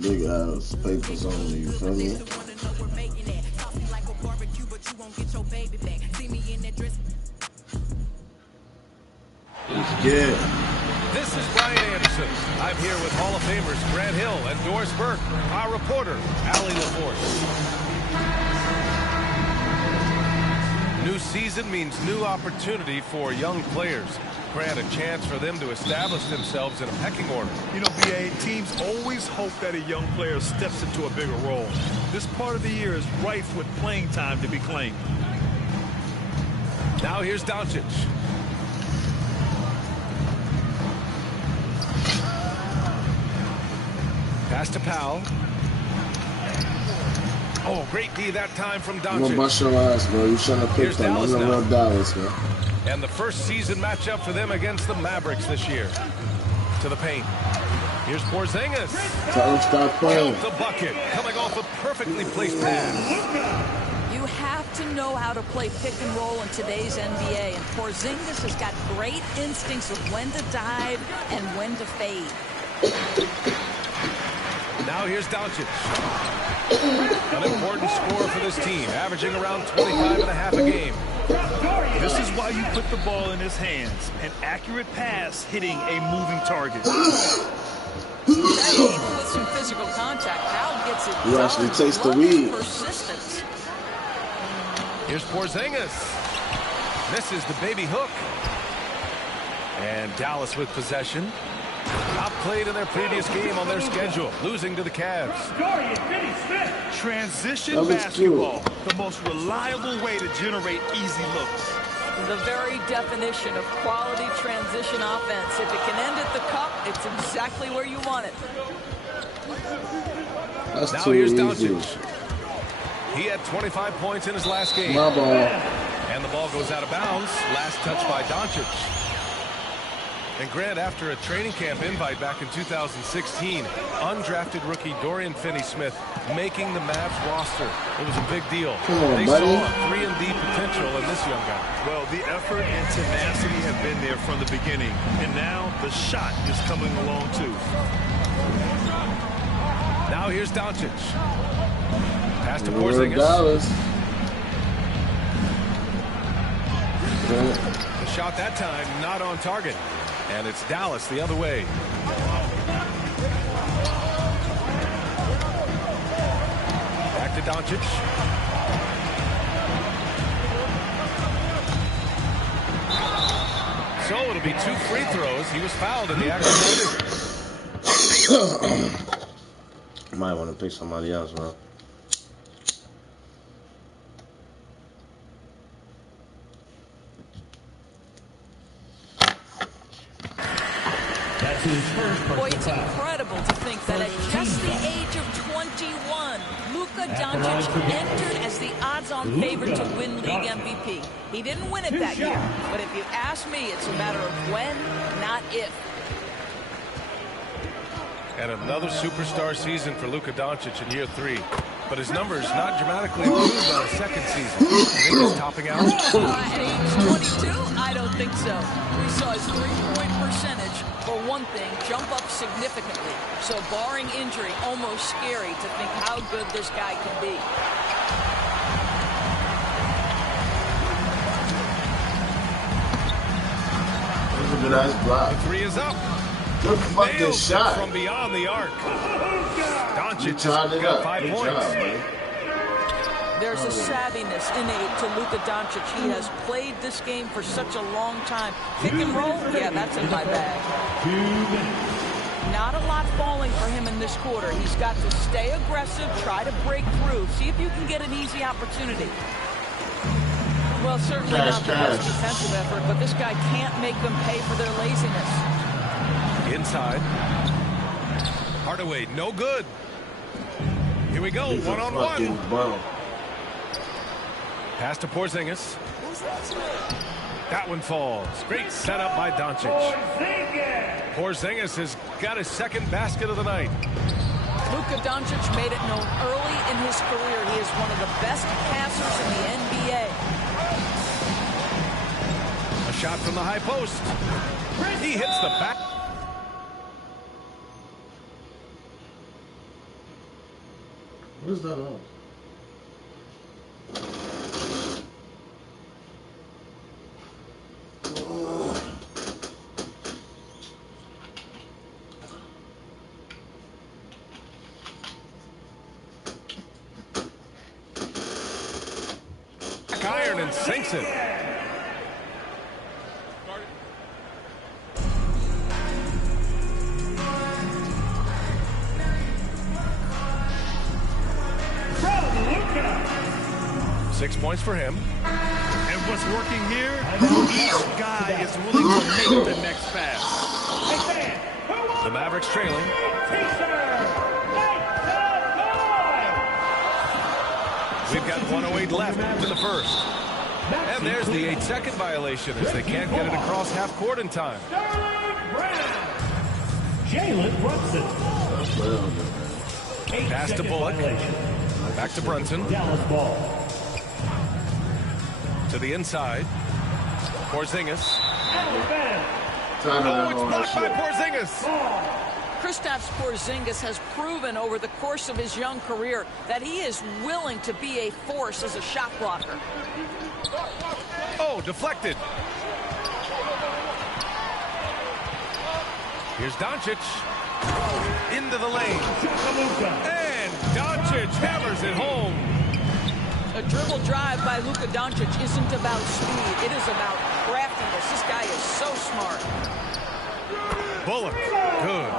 Big ass papers on me, you feel me? Let's get it. This is Brian Anderson. I'm here with Hall of Famers Grant Hill and Doris Burke, our reporter, Allie LaForce. New season means new opportunity for young players. Grant, a chance for them to establish themselves in a pecking order. You know, BA, teams always hope that a young player steps into a bigger role. This part of the year is rife with playing time to be claimed. Now here's Doncic. Pass to Powell. Oh, great D that time from Doncic. I'm gonna bust your ass, bro. You shouldn't have picked them. I'm gonna rub Dallas, man. And the first season matchup for them against the Mavericks this year. To the paint. Here's Porzingis. Tell him stop playing. The bucket, coming off a perfectly placed pass. You have to know how to play pick and roll in today's NBA, and Porzingis has got great instincts of when to dive and when to fade. Now here's Doncic. An important score for this team, averaging around 25.5 a game. This is why you put the ball in his hands. An accurate pass hitting a moving target. Even with some physical contact, Powell gets it You done. actually taste the Love weed. Persistence. Here's Porzingis. Misses the baby hook. And Dallas with possession. Outplayed in their previous game on their schedule, losing to the Cavs. Transition basketball, the most reliable way to generate easy looks. The very definition of quality transition offense. If it can end at the cup, it's exactly where you want it. That's Now too here's easy. Doncic. He had 25 points in his last game. My ball. And the ball goes out of bounds. Last touch by Doncic. And Grant, after a training camp invite back in 2016, undrafted rookie Dorian Finney-Smith making the Mavs roster. It was a big deal. They buddy. saw a 3-and-D potential in this young guy. Well, the effort and tenacity have been there from the beginning. And now the shot is coming along too. Now here's Doncic. Pass to We're Porzingis. Dallas. The shot that time not on target. And it's Dallas the other way. Back to Doncic. So it'll be 2 free throws. He was fouled in the action. Might want to pick somebody else, bro. Boy, it's incredible to think that at just the age of 21, Luka Doncic entered as the odds-on favorite to win league MVP. He didn't win it that year, but if you ask me, it's a matter of when, not if. And another superstar season for Luka Doncic in year 3. But his numbers not dramatically improved on his second season. You think he's topping out? At age 22? I don't think so. We saw his three-point percentage, for one thing, jump up significantly. So barring injury, almost scary to think how good this guy can be. That's a good ass block. The 3 is up. Good fucking Nails it shot. from beyond the arc. Doncic You has tied it got up. 5 Good points. job, man. There's a savviness innate to Luka Doncic. He has played this game for such a long time. Pick and roll? Yeah, that's in my bag. Not a lot falling for him in this quarter. He's got to stay aggressive, try to break through, see if you can get an easy opportunity. Well, certainly not the best defensive effort, but this guy can't make them pay for their laziness. Inside. Hardaway, no good. Here we go, one-on-one. Pass to Porzingis. That one falls. Great setup by Doncic. Porzingis has got his second basket of the night. Luka Doncic made it known early in his career he is one of the best passers in the NBA. A shot from the high post. He hits the back. What is that on? Iron and sinks it. From 6 points for him. And what's working here? Each guy is willing to make the next pass. The Mavericks trailing. We've got 1:08 left in the first. And there's the 8-second violation as they can't get it across half court in time. Jalen Brunson. Pass to Bullock. Back to Brunson. Dallas ball. To the inside. Porzingis. Oh, it's blocked by Porzingis. Kristaps Porzingis has proven over the course of his young career that he is willing to be a force as a shot blocker. Oh, deflected. Here's Doncic. Into the lane. And Doncic hammers it home. A dribble drive by Luka Doncic isn't about speed. It is about craftiness. This guy is so smart. Bullock. Good.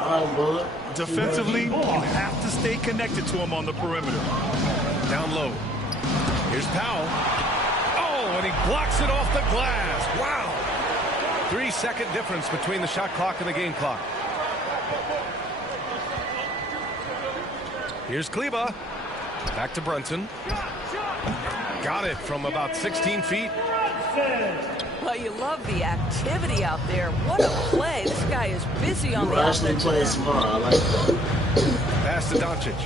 Defensively, you have to stay connected to him on the perimeter. Down low. Here's Powell. Oh, and he blocks it off the glass. Wow. 3-second difference between the shot clock and the game clock. Here's Kleba. Back to Brunson. Got it from about 16 feet. Well, you love the activity out there. What a play. This guy is busy on the actually playing smart. I like that. Pass to Doncic.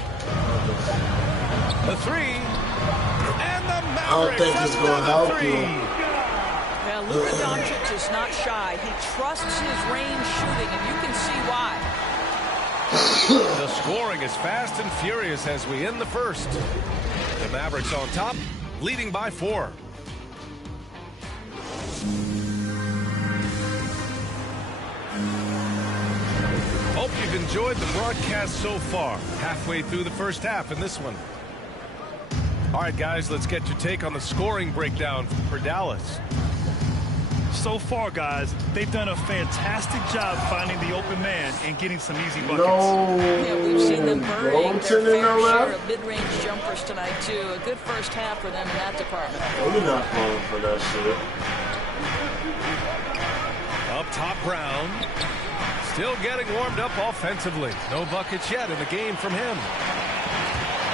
The three. And the Mavericks. I don't think it's going to help you. Well, Luka Doncic is not shy. He trusts his range shooting, and you can see why. The scoring is fast and furious as we end the first. The Mavericks on top, leading by 4. Hope you've enjoyed the broadcast so far. Halfway through the first half in this one. All right, guys, let's get your take on the scoring breakdown for Dallas. So far, guys, they've done a fantastic job finding the open man and getting some easy buckets. Yeah, we've seen them burying their fair no share of mid-range jumpers tonight, too. A good first half for them in that department. We're not falling for that shit. Up top, Brown. Still getting warmed up offensively. No buckets yet in the game from him.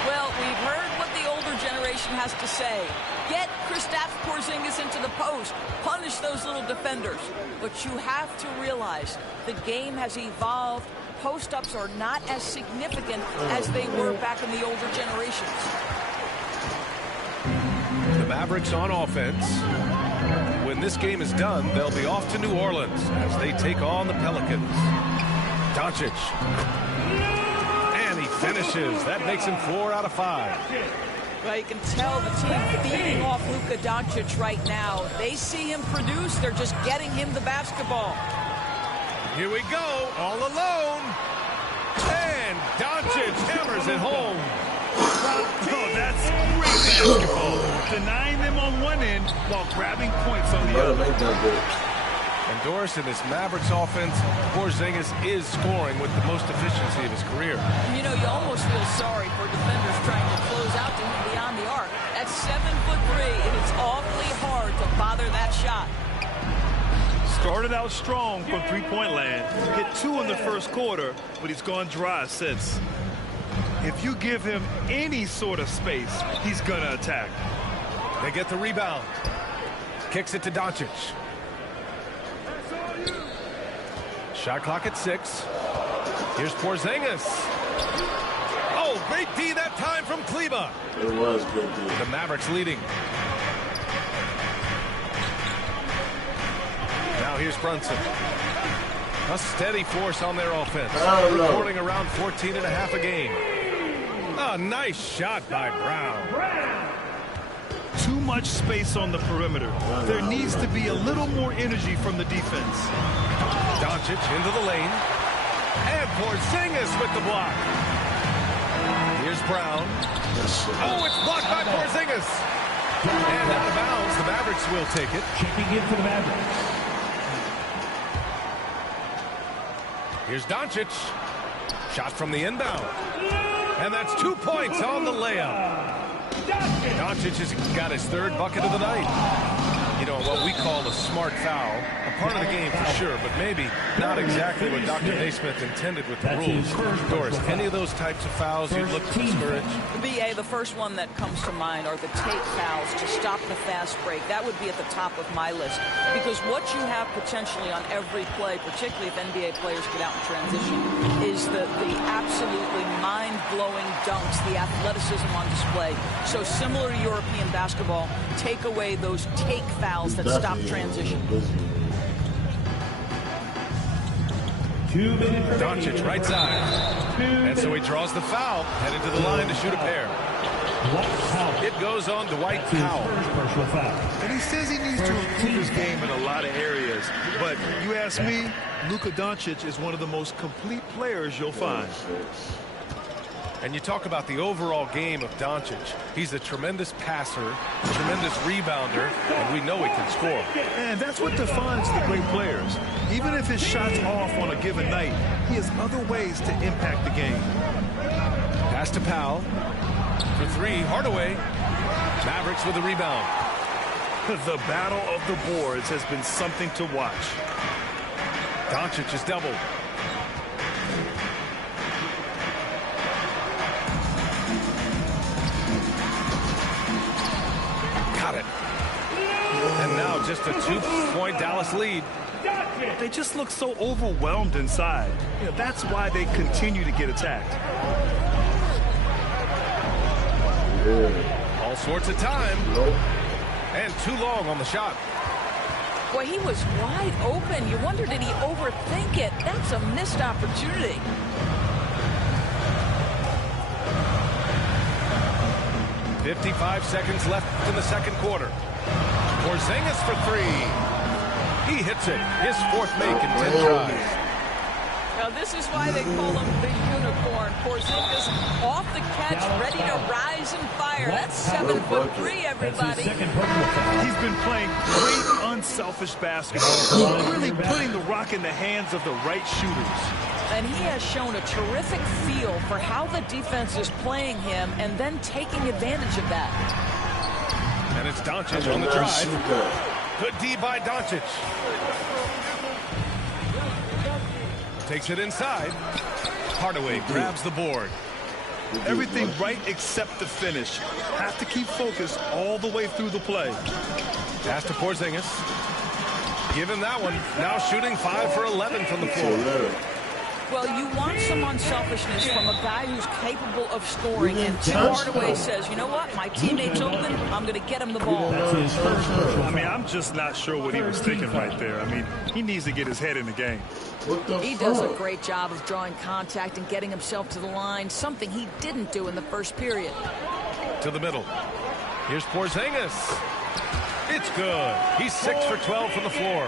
Well, we've heard what the older generation has to say. Get Kristaps Porzingis into the post. Punish those little defenders. But you have to realize the game has evolved. Post-ups are not as significant as they were back in the older generations. The Mavericks on offense. When this game is done, they'll be off to New Orleans as they take on the Pelicans. Doncic. And he finishes. That makes him 4 out of 5. Well, you can tell the team feeding off Luka Doncic right now. They see him produce. They're just getting him the basketball. Here we go. All alone. And Doncic hammers it home. Oh, that's great basketball. Denying them on one end while grabbing points on the other. And Doris, in this Mavericks offense, Porzingis is scoring with the most efficiency of his career. You know, you almost feel sorry for defenders trying to close out to him beyond the arc. At 7'3", and it's awfully hard to bother that shot. Started out strong from three-point land. Hit 2 in the first quarter, but he's gone dry since. If you give him any sort of space, he's going to attack. They get the rebound. Kicks it to Doncic. Shot clock at 6. Here's Porzingis. Oh, great D that time from Kleba. It was good D. The Mavericks leading. Now here's Brunson. A steady force on their offense. Recording around 14.5 a game. A nice shot by Brown. Too much space on the perimeter. There needs to be a little more energy from the defense. Doncic into the lane. And Porzingis with the block. Here's Brown. Oh, it's blocked by Porzingis. And out of bounds, the Mavericks will take it. Checking in for the Mavericks. Here's Doncic. Shot from the inbound. And that's 2 points on the layup. Doncic has got his third bucket of the night. You know, what we call a smart foul. A part of the game for sure, but maybe not exactly what Dr. Naismith intended with the rules. Doris, any of those types of fouls you'd look to discourage? BA, the first one that comes to mind are the take fouls to stop the fast break. That would be at the top of my list. Because what you have potentially on every play, particularly if NBA players get out in transition, is the absolutely mind-blowing dunks, the athleticism on display. So similar to European basketball, take away those take fouls that stop transition. Doncic right side. And so he draws the foul, headed to the line to shoot a pair. It goes on Dwight Powell. And he says he needs to improve his game in a lot of areas. But you ask me, Luka Doncic is one of the most complete players you'll find. And you talk about the overall game of Doncic. He's a tremendous passer, tremendous rebounder, and we know he can score. And that's what defines the great players. Even if his shot's off on a given night, he has other ways to impact the game. Pass to Powell. For three, Hardaway. Mavericks with the rebound. The battle of the boards has been something to watch. Doncic is doubled. Got it. And now just a 2-point Dallas lead. They just look so overwhelmed inside. You know, that's why they continue to get attacked. All sorts of time. And too long on the shot. Boy, he was wide open. You wonder, did he overthink it? That's a missed opportunity. .55 seconds left in the second quarter. Porzingis for three. He hits it. His fourth make in 10 tries. Now, this is why they call him the unicorn. Porzingis off the catch, ready to rise and fire. That's 7'3", everybody. He's been playing great, unselfish basketball. Really putting the rock in the hands of the right shooters. And he has shown a terrific feel for how the defense is playing him and then taking advantage of that. And it's Doncic on the drive. Good D by Doncic. Takes it inside. Hardaway grabs the board. Everything right except the finish. Have to keep focused all the way through the play. Pass to Porzingis. Give him that one. Now shooting 5 for 11 from the floor. Well, you want some unselfishness from a guy who's capable of scoring. And Tim Hardaway says, you know what? My teammate's open. I'm going to get him the ball. I mean, I'm just not sure what he was thinking right there. I mean, he needs to get his head in the game. He does a great job of drawing contact and getting himself to the line, something he didn't do in the first period. To the middle. Here's Porzingis. It's good. He's 6 for 12 from the floor.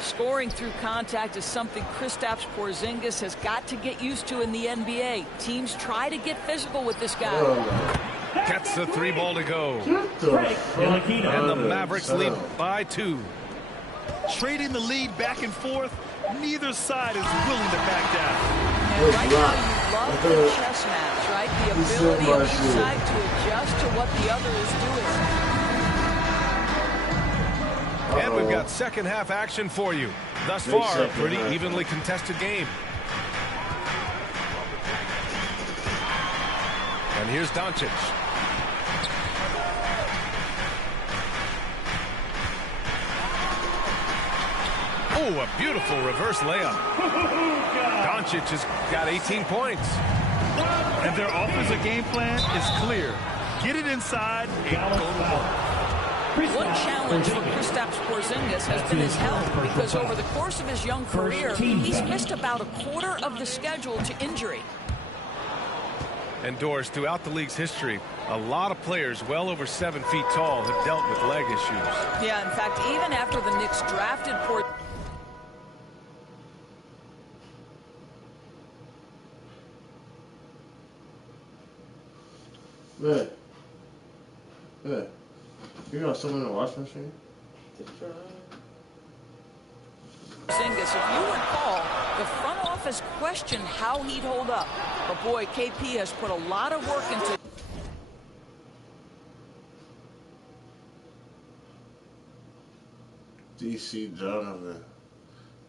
Scoring through contact is something Kristaps Porzingis has got to get used to in the NBA. Teams try to get physical with this guy. Gets the 3 ball to go. And the Mavericks lead by 2. Trading the lead back and forth, neither side is willing to back down. And right now you love the chess match, right? The ability of each side to adjust to what the other is doing. And we've got second half action for you. Thus far, a pretty evenly contested game. And here's Doncic. Oh, a beautiful reverse layup. Doncic has got 18 points. And their offensive game plan is clear. Get it inside and go to work. One challenge for Kristaps Porzingis has been his health, because over the course of his young career, he's missed about a quarter of the schedule to injury. And Doris, throughout the league's history, a lot of players well over 7 feet tall have dealt with leg issues. Yeah, in fact, even after the Knicks drafted Yeah. You got something in the washing machine? Porzingis, if you recall, the front office questioned how he'd hold up. But boy, KP has put a lot of work into DC Donovan.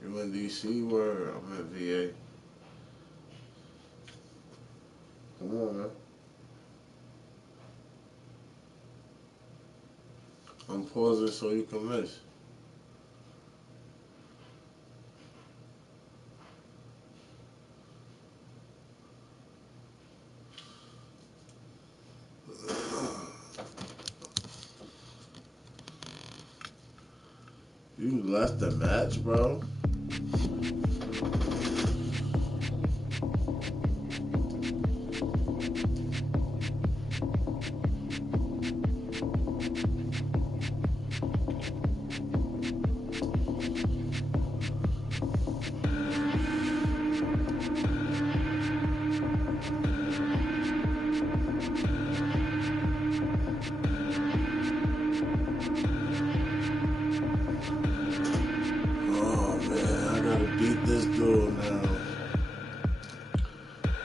You in DC? Where? I'm in VA. Come on, man. I'm pausing so you can miss. You left the match, bro?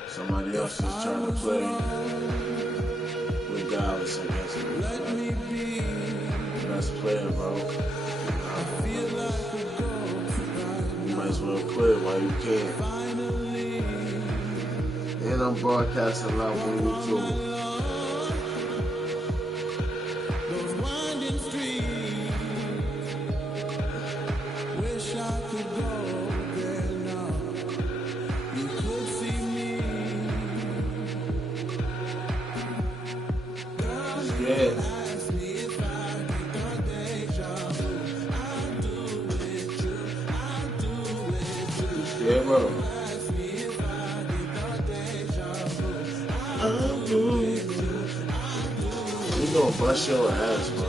Somebody else is trying to play with Dallas against me. Best player, bro. You might as well quit while you can. And I'm broadcasting live on YouTube. Yeah, bro. You gonna bust your ass, bro.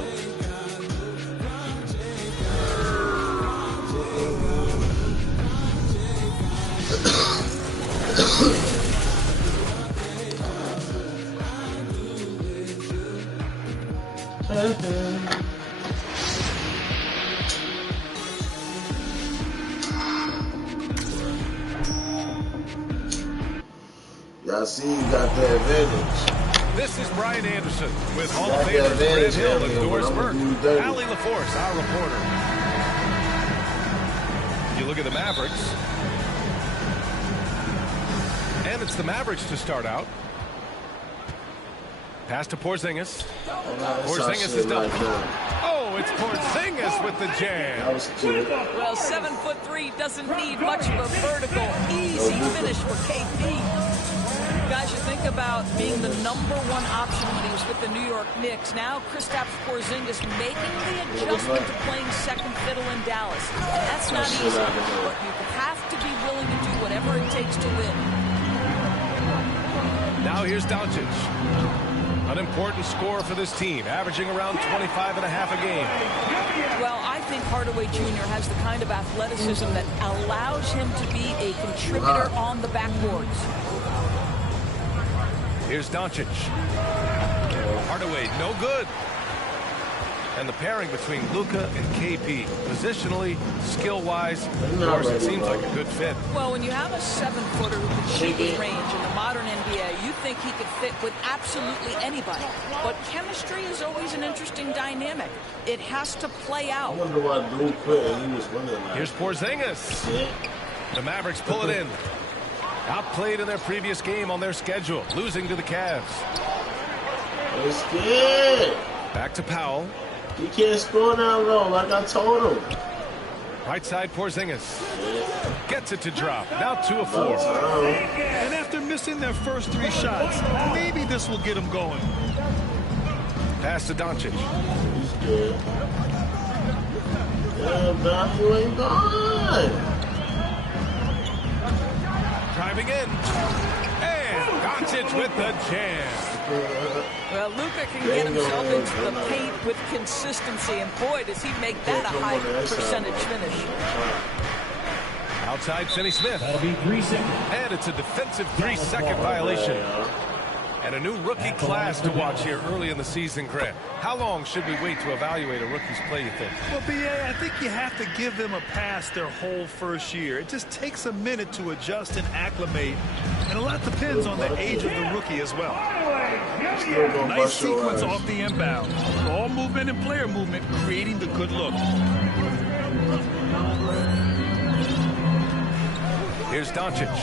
Y'all see, you got the advantage. This is Brian Anderson with Hall of Famer Grant Hill and Doris Burke. Allie LaForce, our reporter. You look at the Mavericks. And it's the Mavericks to start out. Pass to Porzingis. Porzingis is done. Oh, it's Porzingis with the jam. That was cute. Well, 7'3" doesn't need much of a vertical, easy finish for KP. Guys, you think about being the #1 option when he was with the New York Knicks. Now, Kristaps Porzingis making the adjustment to playing second fiddle in Dallas. That's not easy, but you have to be willing to do whatever it takes to win. Now here's Doncic. An important scorer for this team, averaging around 25.5 a game. Well, I think Hardaway Jr. has the kind of athleticism that allows him to be a contributor on the backboards. Here's Doncic. Hardaway, no good. And the pairing between Luka and KP, positionally, skill-wise, of course, it seems like a good fit. Well, when you have a 7-footer who can shoot with range in the modern NBA, you think he could fit with absolutely anybody. But chemistry is always an interesting dynamic. It has to play out. I wonder why Duke quit and he was winning. Here's Porzingis. The Mavericks pull it in. Outplayed in their previous game on their schedule, losing to the Cavs. It's good. Back to Powell. He can't score down low like I told him. Right side Porzingis. Gets it to drop. Now 2 of 4. And after missing their first 3 shots, maybe this will get them going. Pass to Doncic. He's good. Damn, Don, you ain't gone. Driving in. And Doncic Doncic with the jam. Well, Luka can get himself into the paint with consistency, and boy, does he make that a high percentage finish. Outside Finney Smith. That'll be 3 seconds. And it's a defensive 3-second violation. And a new rookie class to watch here early in the season, Grant. How long should we wait to evaluate a rookie's play, you think? Well, B.A., I think you have to give them a pass their whole first year. It just takes a minute to adjust and acclimate, and a lot depends on the age of the rookie as well. Nice sequence off the inbound. Ball movement and player movement creating the good look. Here's Doncic.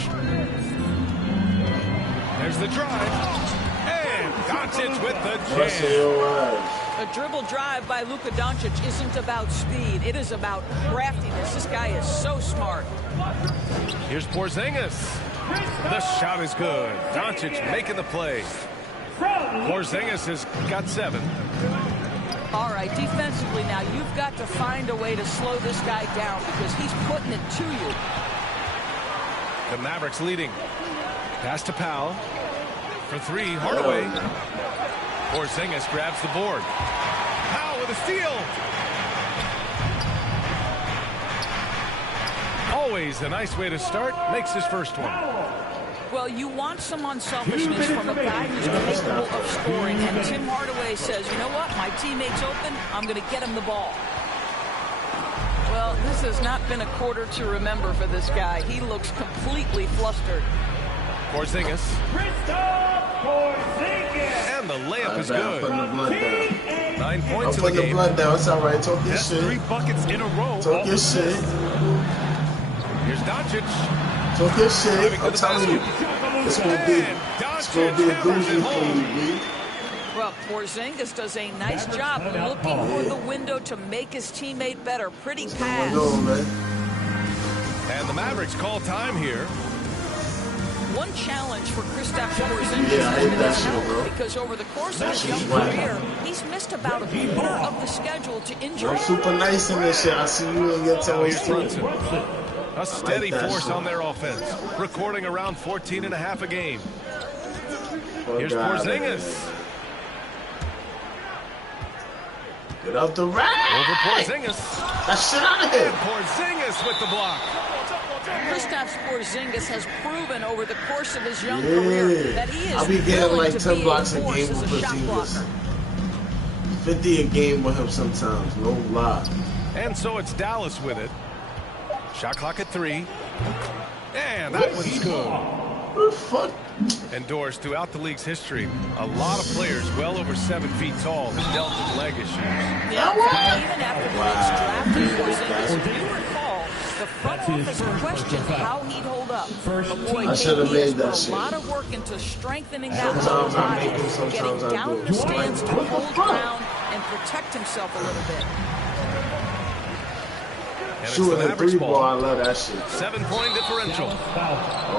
There's the drive. And Doncic with the jam. A dribble drive by Luka Doncic isn't about speed. It is about craftiness. This guy is so smart. Here's Porzingis. The shot is good. Doncic making the play. Porzingis has got 7. All right, defensively now, you've got to find a way to slow this guy down because he's putting it to you. The Mavericks leading. Pass to Powell. For 3, Hardaway. Porzingis grabs the board. Powell with a steal. Always a nice way to start. Makes his first one. Well, you want some unselfishness from a guy who's capable of scoring. And Tim Hardaway says, you know what? My teammate's open. I'm going to get him the ball. Well, this has not been a quarter to remember for this guy. He looks completely flustered. Porzingis. And the layup is good. 9 points in the game. Blood down. It's all right. Talk your That's shit. 3 buckets in a row. Talk your shit. Here's Doncic. Talk your shit. Driving to I'm the telling you. basket. It's going to be a doozy for you, B. Well, Porzingis does a nice job looking for the window to make his teammate better. Pretty pass. And the Mavericks call time here. One challenge for Kristaps Porzingis has been his health, because over the course of his young career, he's missed about a quarter of the schedule to injury. I'm super nice in this shit. I see you in your toes too. A steady force on their offense, recording around 14.5 a game. Here's Porzingis. Get out the rack. Over Porzingis. That shit out of here. And Porzingis with the block. Kristaps Porzingis has proven over the course of his young career that he is I'll be getting like 10 blocks a force game as with a shot Porzingis. blocker. 50 a game with him sometimes. No lie. And so it's Dallas with it. Shot clock at 3. And that one's good. What the fuck? Endorsed throughout the league's history, a lot of players well over 7 feet tall have dealt with leg issues. Yeah, in fact, even after the Knicks drafted Porzingis, if you recall, the front office questioned how he'd hold up. But boy, I should have he has made that put shit. a lot of work into strengthening that lower Sometimes I make body, them, sometimes getting I down do. in the stands to hold ground and protect himself a little bit. And it's Shooting the a Mavericks 3 ball, ball. I love that shit. 7-point differential.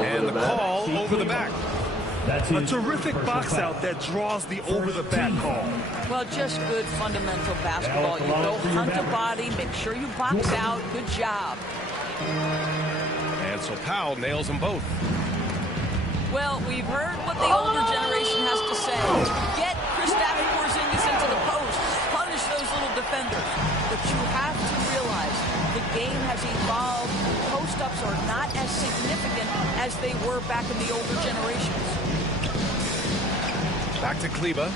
And the call over the back. A terrific box out that draws the over-the-back call. Well, just good fundamental basketball. You go hunt a body, make sure you box out. Good job. And so Powell nails them both. Well, we've heard what the older generation has to say. Get Kristaps Porzingis into the post. Punish those little defenders. But you have to realize the game has evolved. Post-ups are not as significant as they were back in the older generations. Back to Kleba.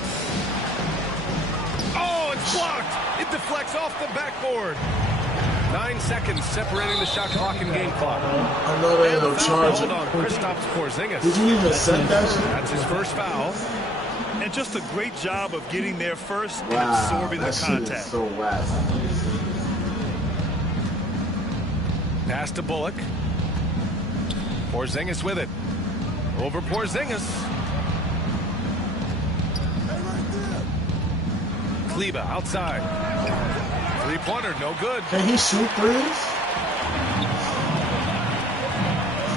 Oh, it's blocked. It deflects off the backboard. 9 seconds separating the shot clock and game clock. I know there ain't no charge. Hold on, Kristaps Porzingis. Did you even set that shit? That's his first foul. And just a great job of getting there first and Wow, absorbing the that shit contact. is so whack. Pass to Bullock. Porzingis with it. Over Porzingis. Kleba outside. 3-pointer, no good. Can he shoot threes?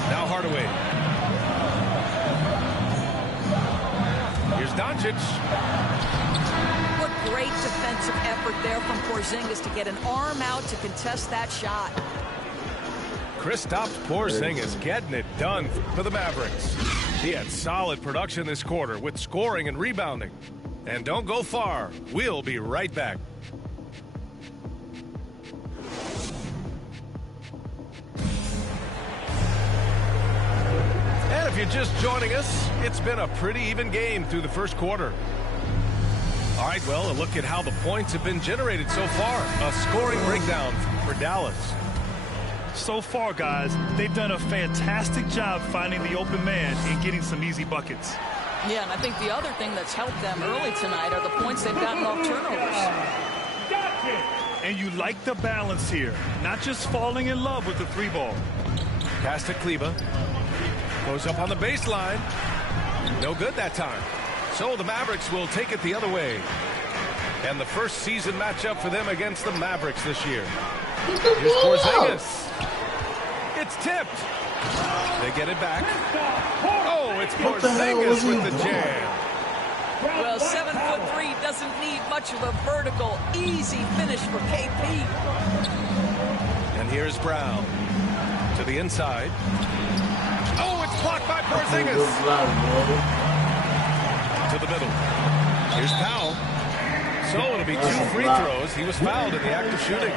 Now Hardaway. Here's Doncic. What great defensive effort there from Porzingis to get an arm out to contest that shot. Kristaps Porzingis getting it done for the Mavericks. He had solid production this quarter with scoring and rebounding. And don't go far. We'll be right back. And if you're just joining us, it's been a pretty even game through the first quarter. All right, well, a look at how the points have been generated so far. A scoring breakdown for Dallas. So far, guys, they've done a fantastic job finding the open man and getting some easy buckets. Yeah, and I think the other thing that's helped them early tonight are the points they've gotten off turnovers. And you like the balance here, not just falling in love with the three ball. Pass to Kleba. Goes up on the baseline. No good that time. So the Mavericks will take it the other way. And the first season matchup for them against the Mavericks this year. Here's Porzingis. It's tipped. They get it back. Oh, it's Porzingis with the jam. Well, 7'3" doesn't need much of a vertical, easy finish for KP. And here's Brown to the inside. Oh, it's blocked by Porzingis. To the middle. Here's Powell. So it'll be 2 free throws. He was fouled in the act of shooting.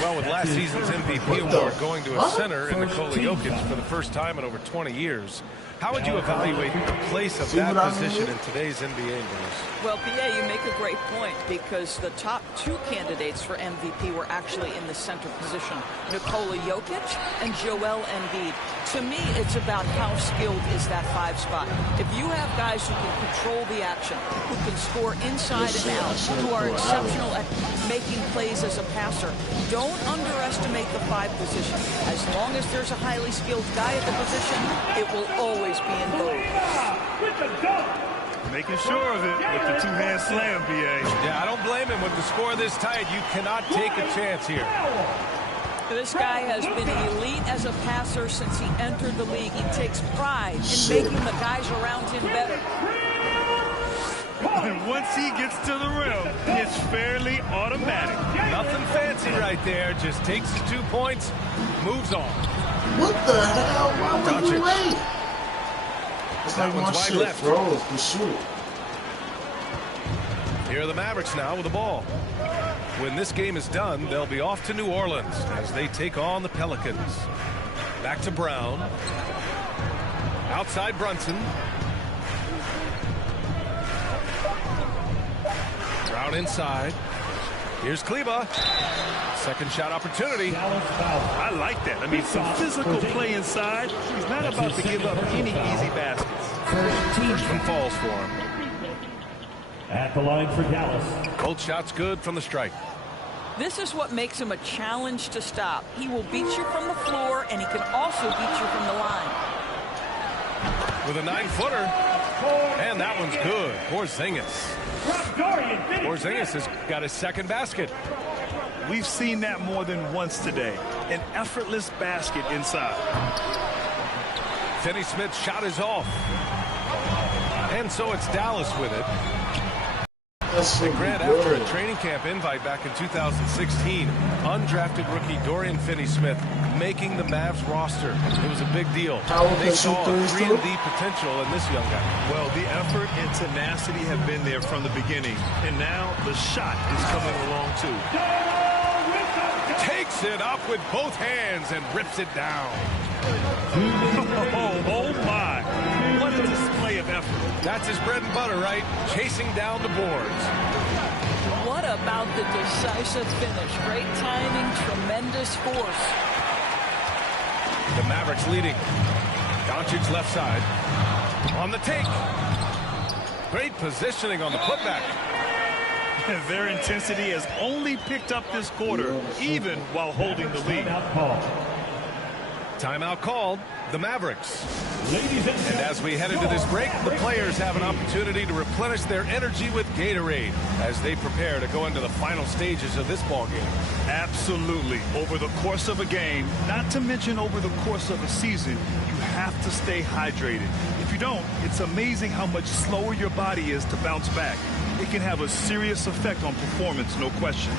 Well, with last season's MVP award going to a center in Nikola Jokic for the first time in over 20 years, how would you evaluate the place of that position in today's NBA news? Well, P.A., you make a great point because the top 2 candidates for MVP were actually in the center position, Nikola Jokic and Joel Embiid. To me, it's about how skilled is that 5 spot. If you have guys who can control the action, who can score inside and out, who are exceptional at making plays as a passer, don't underestimate the 5 position. As long as there's a highly skilled guy at the position, it will always be in vogue. Making sure of it with the 2-hand slam, B.A. Yeah, I don't blame him with the score this tight. You cannot take a chance here. This guy has been elite as a passer since he entered the league. He takes pride in making the guys around him better. And once he gets to the rim, it's fairly automatic. Nothing fancy right there. Just takes the 2 points, moves on. What the hell? Why would you wait? That one's wide left. Bro, the shoot. Here are the Mavericks now with the ball. When this game is done, they'll be off to New Orleans as they take on the Pelicans. Back to Brown. Outside Brunson. Brown inside. Here's Kleba. Second shot opportunity. I like that. I mean, some physical play inside. He's not about to give up any easy baskets. First one falls for him. At the line for Dallas. Both shots good from the strike. This is what makes him a challenge to stop. He will beat you from the floor, and he can also beat you from the line. With a 9-footer. And that one's good. Porzingis. Porzingis has got his second basket. We've seen that more than once today. An effortless basket inside. Finney-Smith's shot is off. And so it's Dallas with it. And Grant, after a training camp invite back in 2016, undrafted rookie Dorian Finney-Smith making the Mavs roster. It was a big deal. They saw 3-and-D potential in this young guy. Well, the effort and tenacity have been there from the beginning. And now the shot is coming along too. Takes it up with both hands and rips it down. Oh my. What a display of effort. That's his bread and butter, right? Chasing down the boards. What about the decisive finish? Great timing, tremendous force. The Mavericks leading. Doncic left side. On the take. Great positioning on the putback. Their intensity has only picked up this quarter, even while holding the lead. Timeout called. The Mavericks. And as we head into this break, the players have an opportunity to replenish their energy with Gatorade as they prepare to go into the final stages of this ball game. Absolutely. Over the course of a game, not to mention over the course of a season, you have to stay hydrated. If you don't, it's amazing how much slower your body is to bounce back. It can have a serious effect on performance, no question.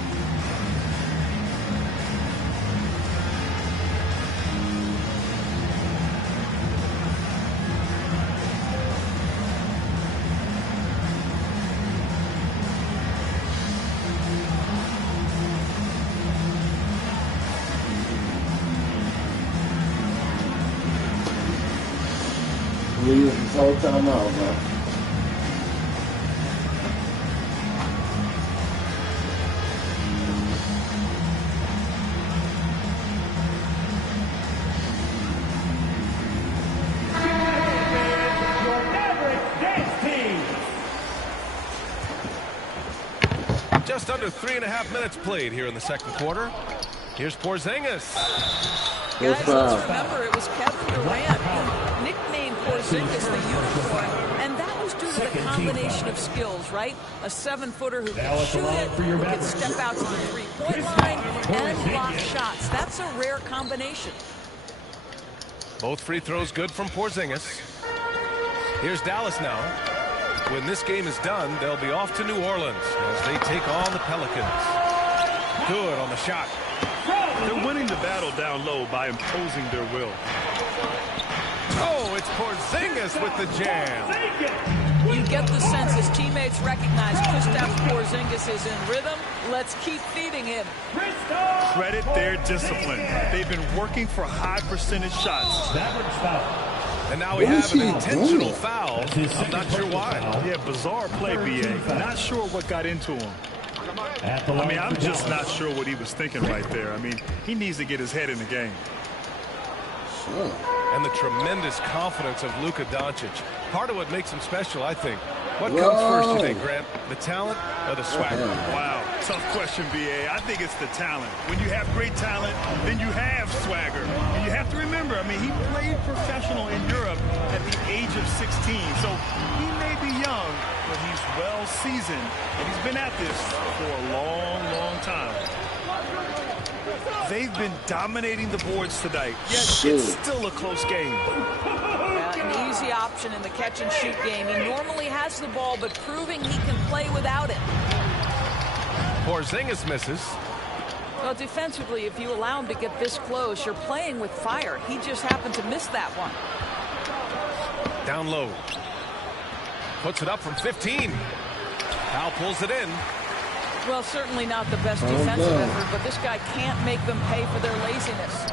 We use this whole time out, bro. Just under 3.5 minutes played here in the second quarter. Here's Porzingis. Guys, let's remember it was Kevin Durant who nicknamed Porzingis the unicorn, and that was due to the combination of skills, right? A 7-footer who can shoot it, who can step out to the three-point line, and block shots. That's a rare combination. Both free throws good from Porzingis. Here's Dallas now. When this game is done, they'll be off to New Orleans as they take on the Pelicans. Good on the shot. They're winning the battle down low by imposing their will. Oh, it's Porzingis with the jam. You get the sense his teammates recognize Kristaps Porzingis is in rhythm. Let's keep feeding him. Credit their discipline. They've been working for high percentage shots. And now we have an intentional foul. I'm not sure why. Yeah, bizarre play, B.A. Not sure what got into him. I mean, I'm just not sure what he was thinking right there. I mean, he needs to get his head in the game. And the tremendous confidence of Luka Doncic. Part of what makes him special, I think. What comes first, you think, Grant? The talent or the swagger? Wow, tough question, B.A. I think it's the talent. When you have great talent, then you have swagger. And you have to remember, I mean, he played professional in Europe at the age of 16. So he may be young, but he's well seasoned. And he's been at this for a long, long time. They've been dominating the boards tonight, yet it's still a close game. An easy option in the catch-and-shoot game. He normally has the ball, but proving he can play without it. Porzingis misses. Well, defensively, if you allow him to get this close, you're playing with fire. He just happened to miss that one. Down low. Puts it up from 15. Powell pulls it in. Well, certainly not the best defensive effort, but this guy can't make them pay for their laziness.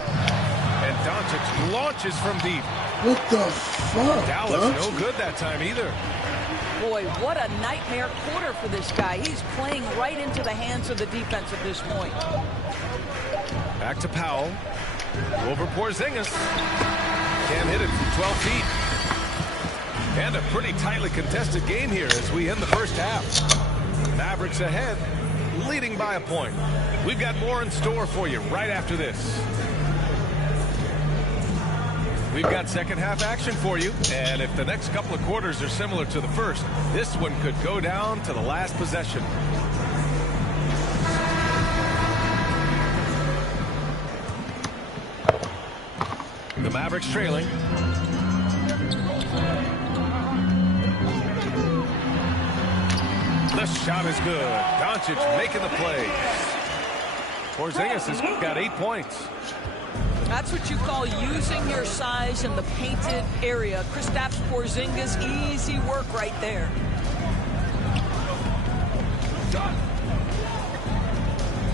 And Doncic launches from deep. What the fuck? Dallas no good that time either. Boy, what a nightmare quarter for this guy. He's playing right into the hands of the defense at this point. Back to Powell. Over Porzingis. Can't hit it from 12 feet. And a pretty tightly contested game here as we end the first half. Mavericks ahead, leading by a point. We've got more in store for you right after this. We've got second half action for you, and if the next couple of quarters are similar to the first, this one could go down to the last possession. The Mavericks trailing. The shot is good. Doncic making the play. Porzingis has got 8 points. That's what you call using your size in the painted area. Kristaps Porzingis, easy work right there.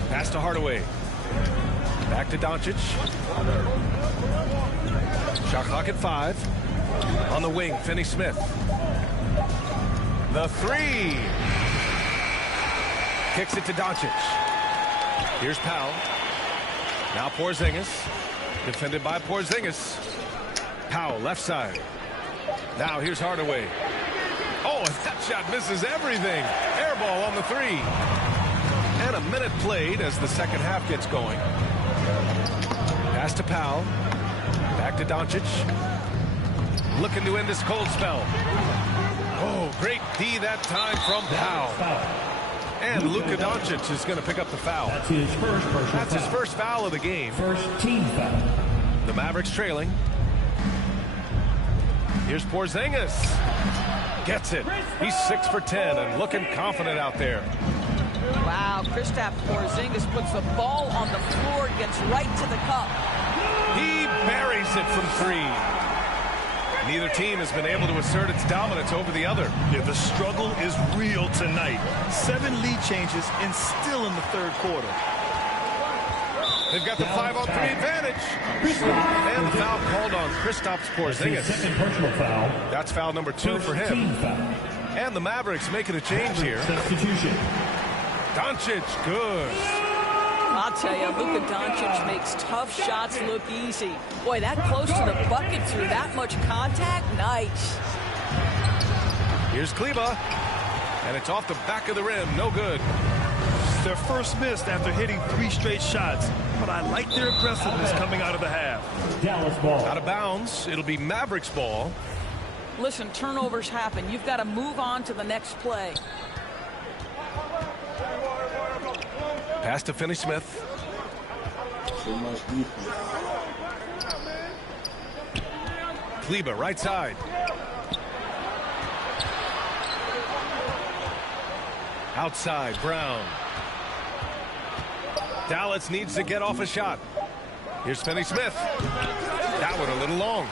Pass to Hardaway. Back to Doncic. Shot clock at 5. On the wing, Finney-Smith. The three. Kicks it to Doncic. Here's Powell. Now Porzingis. Defended by Porzingis. Powell, left side. Now here's Hardaway. Oh, that shot misses everything. Air ball on the three. And a minute played as the second half gets going. Pass to Powell. Back to Doncic. Looking to end this cold spell. Oh, great D that time from Powell. And Luka Doncic is going to pick up the foul. That's his first personal foul. That's his first foul of the game. First team foul. The Mavericks trailing. Here's Porzingis. Gets it. He's 6 for 10 and looking confident out there. Wow, Kristaps Porzingis puts the ball on the floor, gets right to the cup. He buries it from 3. Neither team has been able to assert its dominance over the other. Yeah, the struggle is real tonight. 7 lead changes and still in the third quarter. They've got the 5-on-3 advantage. And the foul called on Kristaps Porzingis. Second personal foul. That's foul number 2 for him. Team foul. And the Mavericks making a change here. Substitution. Doncic, good. I'll tell you, Luka Doncic makes tough shots look easy. Boy, that close to the bucket through that much contact, nice. Here's Kleba. And it's off the back of the rim, no good. Their first miss after hitting 3 straight shots, but I like their aggressiveness coming out of the half. Dallas ball. Out of bounds, it'll be Mavericks ball. Listen, turnovers happen. You've got to move on to the next play. Pass to Finney-Smith. So much defense. Kleba, right side. Outside, Brown. Dallas needs to get off a shot. Here's Finney-Smith. That one a little long.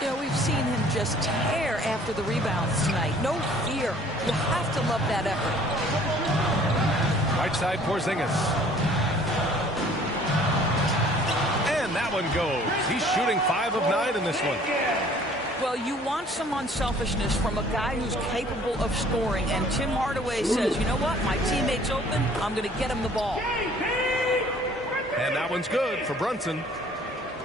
You know, we've seen him just tear after the rebounds tonight. No fear. You have to love that effort. Right side, Porzingis. And that one goes. He's shooting 5 of 9 in this one. Well, you want some unselfishness from a guy who's capable of scoring. And Tim Hardaway says, you know what? My teammate's open. I'm going to get him the ball. And that one's good for Brunson.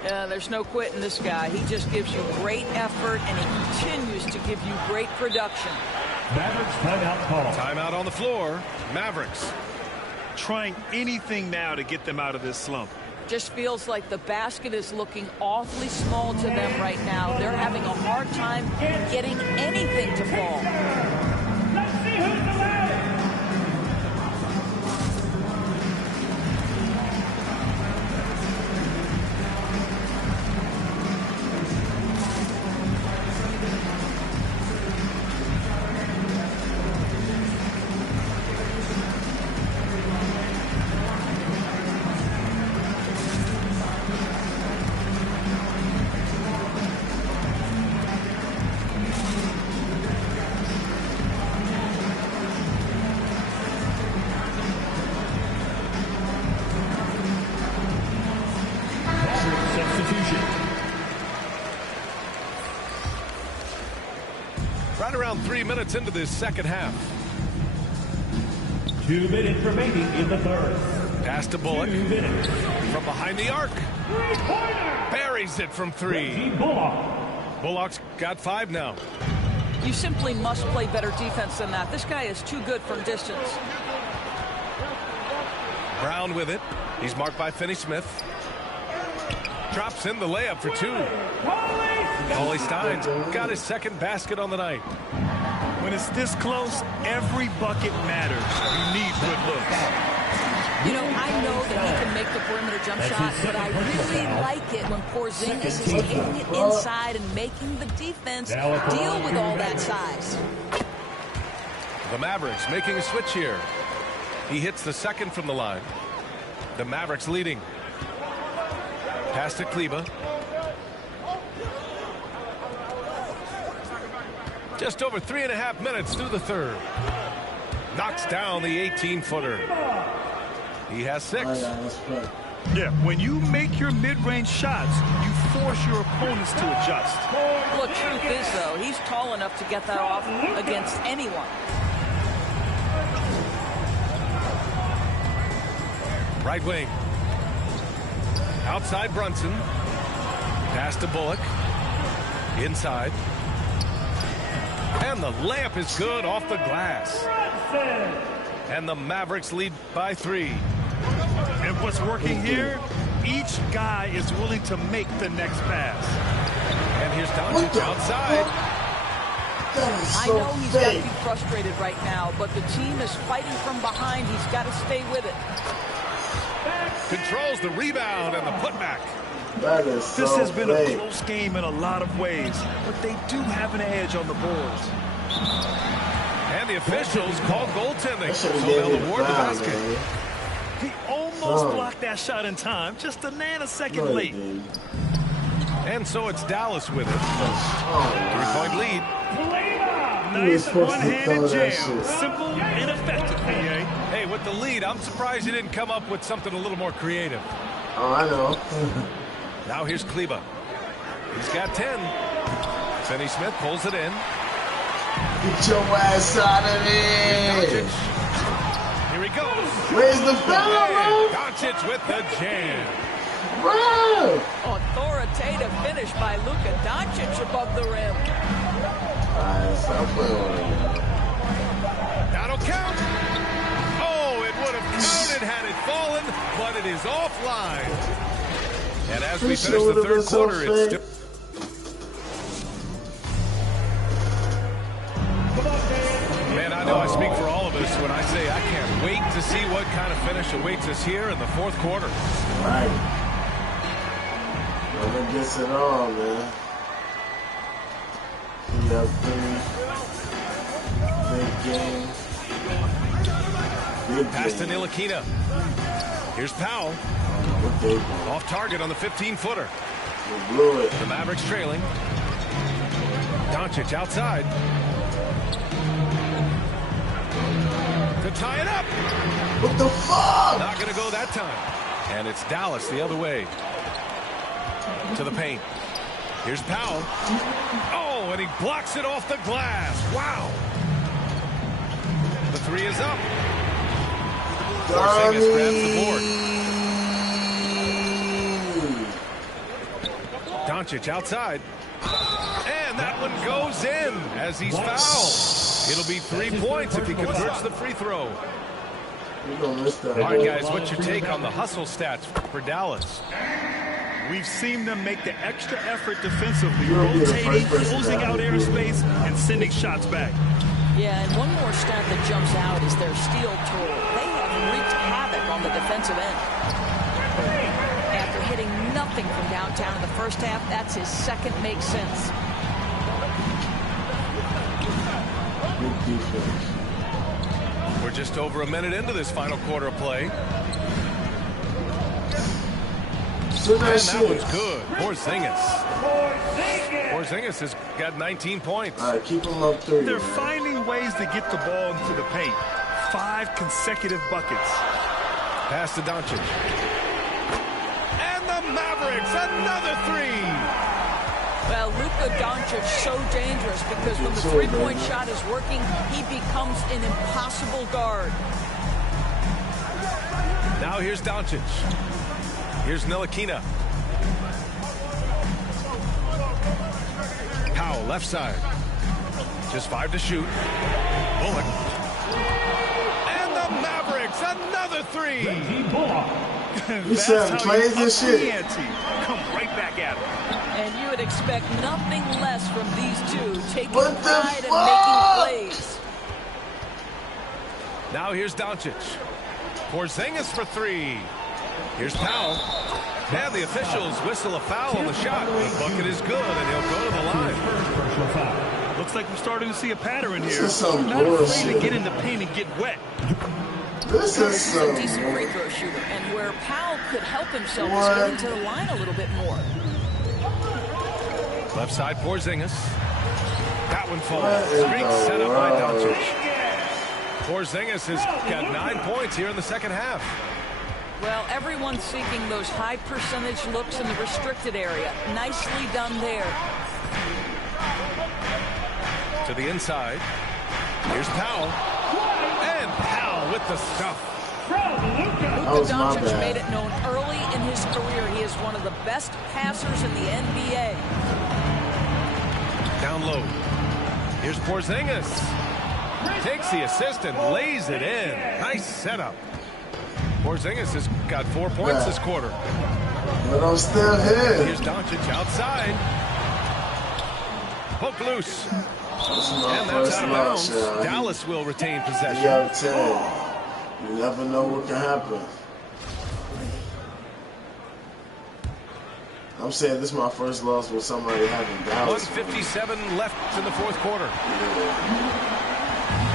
Yeah, there's no quitting this guy. He just gives you great effort, and he continues to give you great production. Mavericks timeout call. Timeout on the floor. Mavericks. Trying anything now to get them out of this slump. Just feels like the basket is looking awfully small to them right now. They're having a hard time getting anything to fall. Let's see who's the loudest. Right around 3 minutes into this second half. 2 minutes remaining in the third. Pass to Bullock. 2 minutes. From behind the arc. Buries it from 3. Bullock's got 5 now. You simply must play better defense than that. This guy is too good from distance. Brown with it. He's marked by Finney-Smith. Drops in the layup for 2. Cauley Stein's got his second basket on the night. When it's this close, every bucket matters. You need good looks. You know, I know that he can make the perimeter jump shot, but I really like it when Porzingis is taking it inside and making the defense deal with all that size. The Mavericks making a switch here. He hits the second from the line. The Mavericks leading. Pass to Kleba. Just over 3.5 minutes through the third. Knocks down the 18-footer. He has 6. Yeah, when you make your mid-range shots, you force your opponents to adjust. Well, the truth is, though, he's tall enough to get that off against anyone. Right wing. Outside Brunson. Pass to Bullock. Inside. And the layup is good off the glass. And the Mavericks lead by 3. And what's working here, each guy is willing to make the next pass. And here's Doncic outside. I know he's got to be frustrated right now, but the team is fighting from behind. He's got to stay with it. Controls the rebound and the putback. This has been a close game in a lot of ways, but they do have an edge on the boards. And the officials call goaltending, so they'll award the basket. He almost blocked that shot in time, just a nanosecond late. And so it's Dallas with it. 3-point lead. Nice one-handed jam. Simple and effective, PA. Hey, with the lead, I'm surprised he didn't come up with something a little more creative. Oh, I know. Now here's Kleba. He's got 10. Finney Smith pulls it in. Get your ass out of here. Here he goes. Where's the foul, bro? Doncic with the jam. Bro. Authoritative finish by Luka Doncic above the rim. Alright, stop playing with him. That'll count. Oh, it would have counted had it fallen, but it is offline. And as we finish the third quarter, it's still... Man, I know I speak for all of us when I say I can't wait to see what kind of finish awaits us here in the fourth quarter. Right. Never gets it all, man. He up 3. Big game. Big Pass to game. Ntilikina. Here's Powell. What they do? Off target on the 15-footer. We blew it. The Mavericks trailing. Doncic outside. To tie it up. What the fuck? Not going to go that time. And it's Dallas the other way. To the paint. Here's Powell. Oh, and he blocks it off the glass. Wow. The three is up. Porzingis grabs the board. Doncic outside. And that one goes in as he's fouled. It'll be 3 points if he converts the free throw. We're gonna miss that. All right, guys, what's your take on the hustle stats for Dallas? We've seen them make the extra effort defensively, rotating, closing out airspace, and sending shots back. Yeah, and one more stat that jumps out is their steal total. They have wreaked havoc on the defensive end. After hitting nothing from downtown in the first half, that's his second make sense. Good defense. We're just over a minute into this final quarter of play. Shoot And that that shit. one's good. Porzingis. Porzingis has got 19 points. All right, keep him up 3. They're finding ways to get the ball into the paint. 5 consecutive buckets. Pass to Doncic. And the Mavericks, another three. Well, Luka Doncic so dangerous because when the three-point shot is working, he becomes an impossible guard. Now here's Doncic. Here's Ntilikina. Powell, left side. Just 5 to shoot. Bullock. And the Mavericks, another three. You said plays this shit. Come right back at him. And you would expect nothing less from these two, taking What the pride and fuck? making plays. Now here's Doncic. Porzingis for 3. Here's Powell. And the officials whistle a foul on the shot. The bucket is good, and he'll go to the line. Looks like we're starting to see a pattern here. This is some Not afraid bullshit. to get in the paint and get wet. This is This is a some. decent free throw shooter, and where Powell could help himself is What? getting to the line a little bit more. Left side, Porzingis. That one falls. What in Streak the set up by world? Doncic. Porzingis has got 9 points here in the second half. Well, everyone's seeking those high percentage looks in the restricted area. Nicely done there. To the inside. Here's Powell. And Powell with the stuff. That Luka was my Doncic bad. made it known early in his career he is one of the best passers in the NBA. Down low. Here's Porzingis. Takes the assist and lays it in. Nice setup. Porzingis has got 4 points this quarter. But I'm still here. Here's Doncic outside. Hook loose. This is my And that's first out of loss, bounds. y'all. Dallas will retain You possession. got 10. You never know what can happen. I'm saying this is my first loss with somebody having Dallas. 1:57 left in the fourth quarter.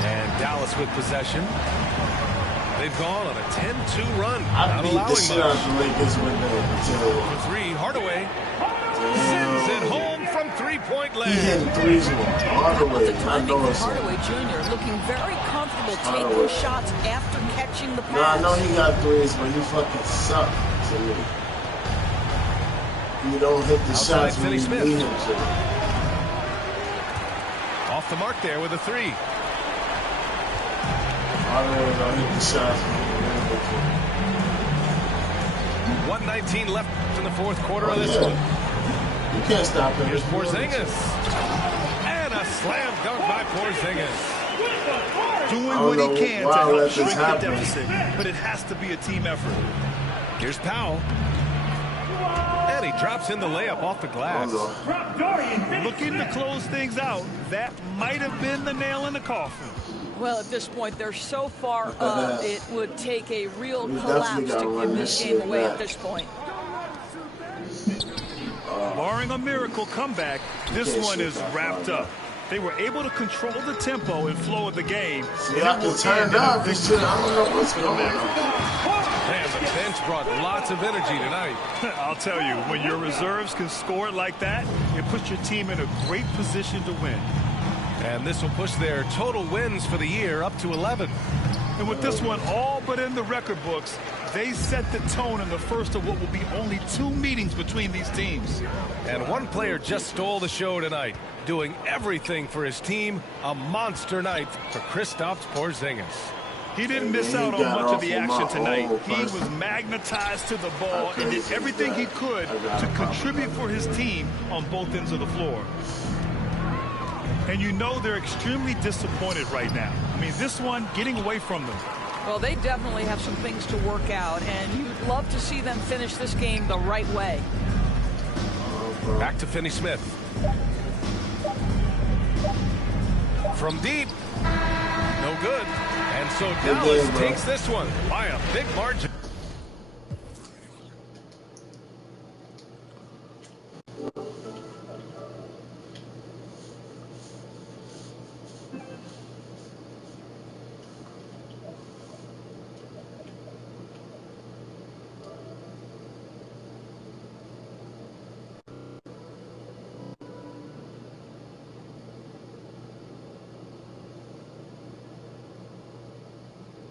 And Dallas with possession. They've gone on a 10-2 run. I Not beat the allowing shit out much. the Lakers with them. For 3, Hardaway sends it home from three-point He land. hitting threes with Hardaway. The I timing know from it's Hardaway Jr. looking very comfortable Hardaway. taking shots after catching the No, I pass. know he got threes, but he fucking sucked to me. You don't hit the Outside shots when Finney you Smith. need him to. Off the mark there with a three. I don't hit the shots when you need him to. 1:19 left in the fourth quarter of this one. You can't stop him. Here's Porzingis. And a slam dunk by Porzingis. Doing what he can to help shrink the happen. deficit, but it has to be a team effort. Here's Powell. And he drops in the layup off the glass. From Dorian. Looking to close things out, that might have been the nail in the coffin. Well, at this point, they're so far up, it would take a real We collapse definitely gotta to run give this this game shit away back. at this point. Barring a miracle comeback, this Can't one shoot is that wrapped far, up. They were able to control the tempo and flow of the game. See, I can turn up this shit. I don't know what's going on. Man, the bench brought lots of energy tonight. I'll tell you, when your reserves can score it like that, it puts your team in a great position to win. And this will push their total wins for the year up to 11. And with this one all but in the record books, they set the tone in the first of what will be only 2 meetings between these teams. And one player just stole the show tonight, doing everything for his team. A monster night for Kristaps Porzingis. He didn't miss out on much of the action tonight. He was magnetized to the ball and did everything he could to contribute for his team on both ends of the floor. And you know they're extremely disappointed right now. I mean, this one getting away from them. Well, they definitely have some things to work out, and you'd love to see them finish this game the right way. Back to Finney Smith. From deep. No good. And so Dallas takes this one by a big margin.